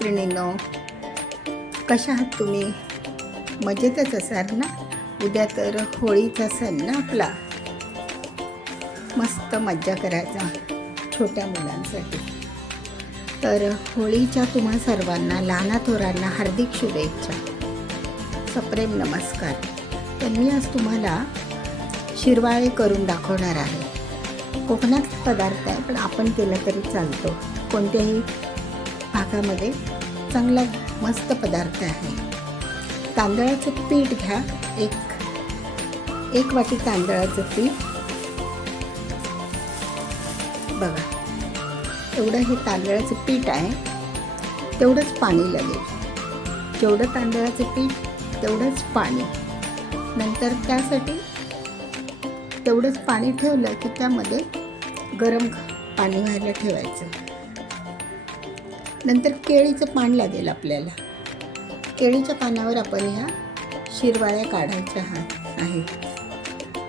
मैत्रिणींनो, कशा आहात तुम्ही? मजेतच असाल ना? उद्या तर होळीचा सण ना आपला. मस्त मज्जा करायचा छोट्या मुलांसाठी. तर होळीच्या तुम्हा सर्वांना, लहाना थोरांना हार्दिक शुभेच्छा, सप्रेम नमस्कार. तर मी आज तुम्हाला शिरवाळे करून दाखवणार आहे. कोकणात पदार्थ आहे, पण आपण केलं तरी चालतो. कोणत्याही भागामध्ये चांगला मस्त पदार्थ आहे. तांदळाचं पीठ घ्या, एक वाटी तांदळाचं पीठ. बघा, एवढं हे तांदळाचं पीठ आहे, तेवढंच पाणी लागेल. जेवढं तांदळाचं पीठ तेवढंच पाणी. नंतर त्यासाठी तेवढंच पाणी ठेवलं की त्यामध्ये गरम पाणी व्हायला ठेवायचं. नंतर केळीचं पान लागेल आपल्याला. केळीच्या पानावर आपण ह्या शिरवाळ्या काढायच्या आहे.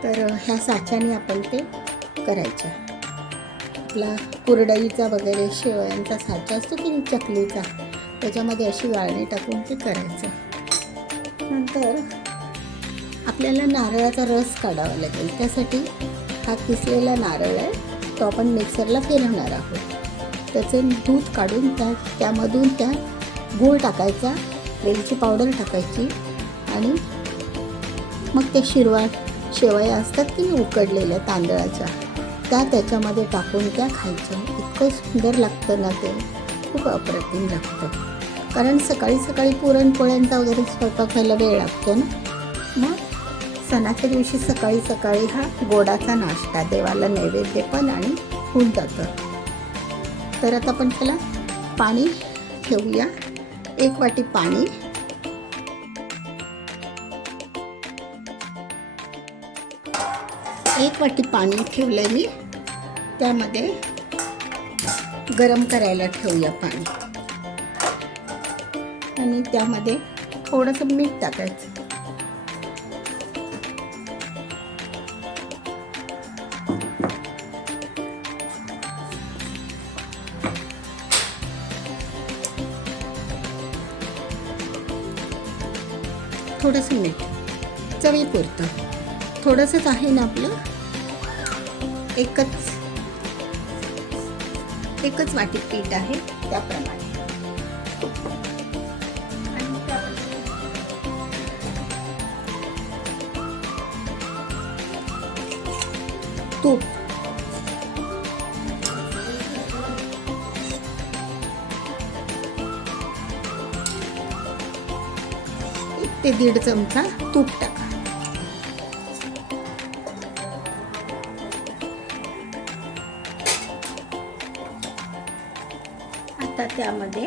तर ह्या साच्याने आपण ते करायच्या. आपला कुरडईचा वगैरे शेवयांचा साचा असतो की चकलीचा, त्याच्यामध्ये अशी गाळणी टाकून ते करायचं. नंतर आपल्याला नारळाचा रस काढावा लागेल. त्यासाठी हा किसलेला नारळ आहे, तो आपण मिक्सरला फिरवणार आहोत. त्याचे दूध काढून त्यामधून त्या गूळ टाकायचा, वेलची पावडर टाकायची आणि मग ते शेवया असतात की उकडलेल्या तांदळाच्या, त्या त्याच्यामध्ये टाकून त्या खायच्या. इतकं सुंदर लागतं ना ते, खूप अप्रतिम लागतं. कारण सकाळी सकाळी पुरणपोळ्यांचा वगैरे स्वयंपाक व्हायला वेळ लागतो ना. मग सणाच्या दिवशी सकाळी सकाळी हा गोडाचा नाश्ता, देवाला नैवेद्य पण आणि होऊन जातं. तर आता आपण त्याला पाणी ठेवूया. 1 वाटी पाणी. एक वाटी पाणी ठेवलं मी. त्यामध्ये गरम करायला ठेवूया पाणी आणि त्यामध्ये थोडंसं मीठ टाकायचं. थोडंसं मीठ चवीपुरतं. थोडंसंच आहे ना आपलं. एकच वाटी पीठ आहे, त्याप्रमाणे. तूप, ते 1.5 चमचा तूप टाका. आता त्यामध्ये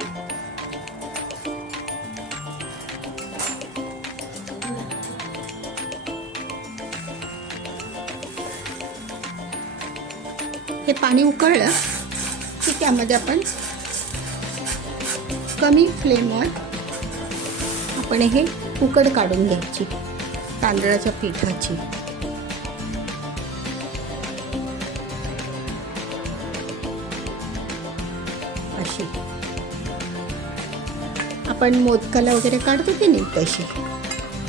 हे पाणी उकळलं की त्यामध्ये आपण कमी फ्लेमवर आपण हे उकड काढून घ्यायची तांदळाच्या पिठाची. अशी आपण मोदकाला वगैरे काढतो की नाही, तशी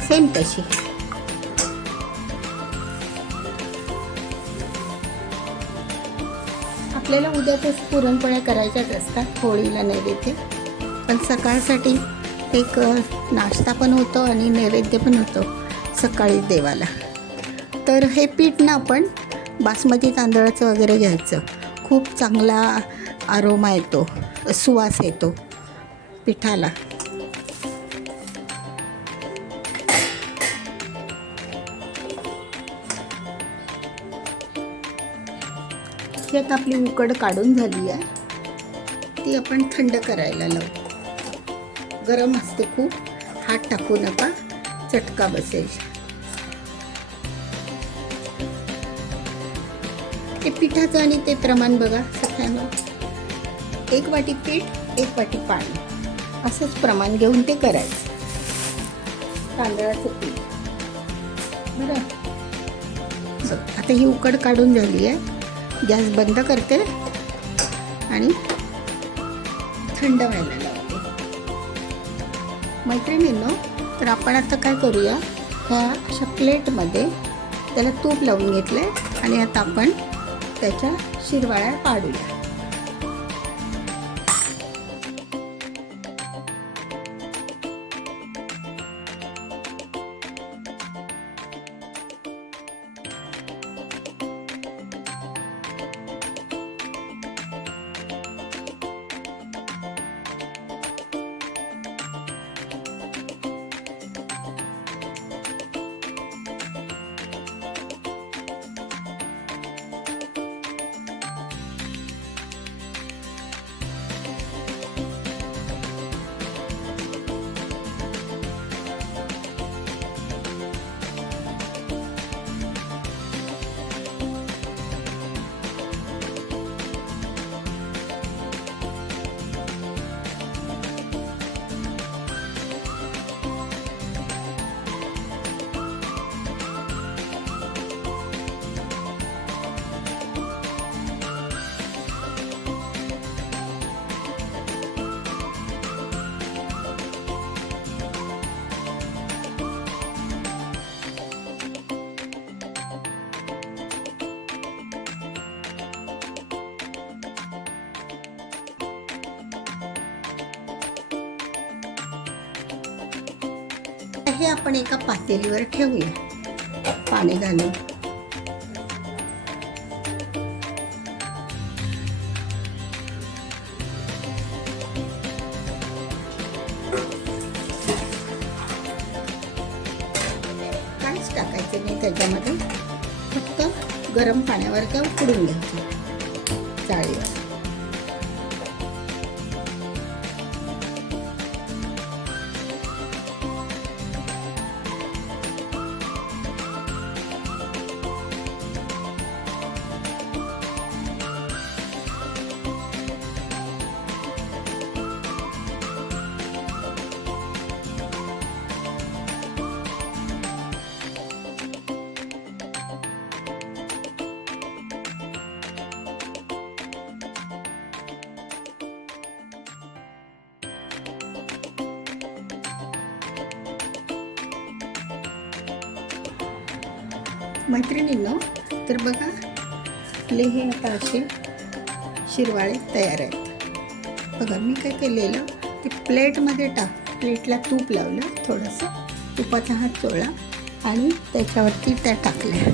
सेम तशी. आपल्याला उद्याच पुरणपोळ्या करायच्याच असतात होळीला नैवेद्य, पण सकाळसाठी एक नाश्ता पण होतो आणि नैवेद्य पण होतो सकाळी देवाला. तर हे पीठ ना आपण बासमती तांदळाचं वगैरे घ्यायचं. खूप चांगला आरोमा येतो, सुवास येतो पिठाला. ही आता आपली उकड काढून झाली आहे. ती आपण थंड करायला लावू. गरम असते खूप, हात टाकू नका, चटका बसेल. ते पिठाचं आणि ते प्रमाण बघा सगळ्यांना. 1 वाटी पीठ, 1 वाटी पाणी, असंच प्रमाण घेऊन ते करायचं. तांदळाचं पीठ बरं. आता ही उकड काढून झाली आहे. गॅस बंद करते आणि थंड व्हायला लावते. मैत्रिणींनो, तर आपण आता काय करूया, ह्या अशा प्लेटमध्ये त्याला तूप लावून घेतलं आहे आणि आता आपण त्याच्या शिरवाळ्या पाडूया. हे आपण एका पातेलीवर ठेवूया पाणी घालून. काहीच टाकायचं नाही त्याच्यामध्ये, फक्त गरम पाण्यावर त्या उकडून घ्यायचं चाळीवर. मैत्रिणींनो, तर बघा आपले हे आता असे शिरवाळे तयार आहेत. बघा मी काय केलेलं, ते प्लेटमध्ये प्लेटला तूप लावलं, थोडंसं तुपाचा हात चोळला आणि त्याच्यावरती त्या टाकल्या.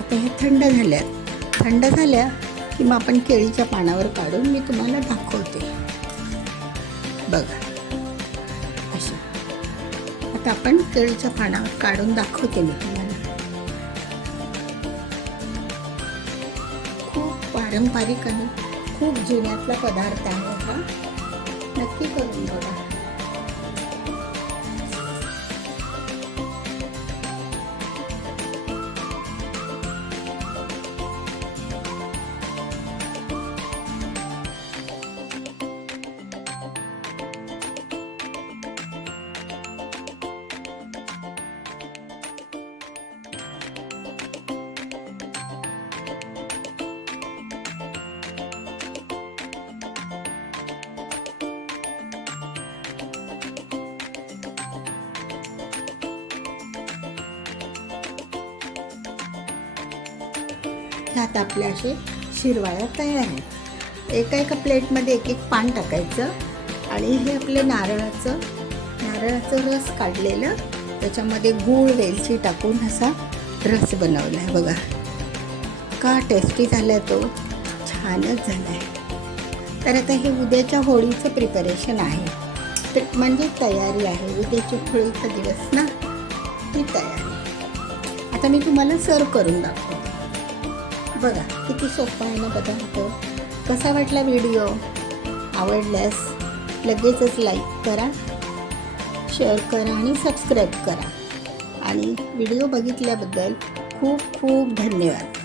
आता हे थंड झाल्या की मग आपण केळीच्या पानावर काढून मी तुम्हाला दाखवते. बघा अशा आता आपण केळीच्या पानावर काढून दाखवते मी तुम्हाला. पारंपरिक आणि खूप जुन्यातला पदार्थ आहे हा, नक्की करून बघा. ह्यात आपल्या असे शिरवाळ्या तयार आहेत. एका प्लेटमध्ये एक पान टाकायचं आणि हे आपले नारळाचं रस काढलेलं, त्याच्यामध्ये गूळ वेलची टाकून असा रस बनवला आहे. बघा का टेस्टी झाला, तो छानच झाला आहे. तर आता हे उद्याच्या होळीचं प्रिपरेशन आहे, तर म्हणजे तयारी आहे. उद्याची होळीचा दिवस ना, ती तयारी. आता मी तुम्हाला सर्व करून दाखवते. बघा किती सोपा आहे ना पदार्थ. कसा वाटला व्हिडिओ? आवडल्यास लगेचच लाईक करा, शेअर करा आणि सबस्क्राईब करा. आणि व्हिडिओ बघितल्याबद्दल खूप खूप धन्यवाद.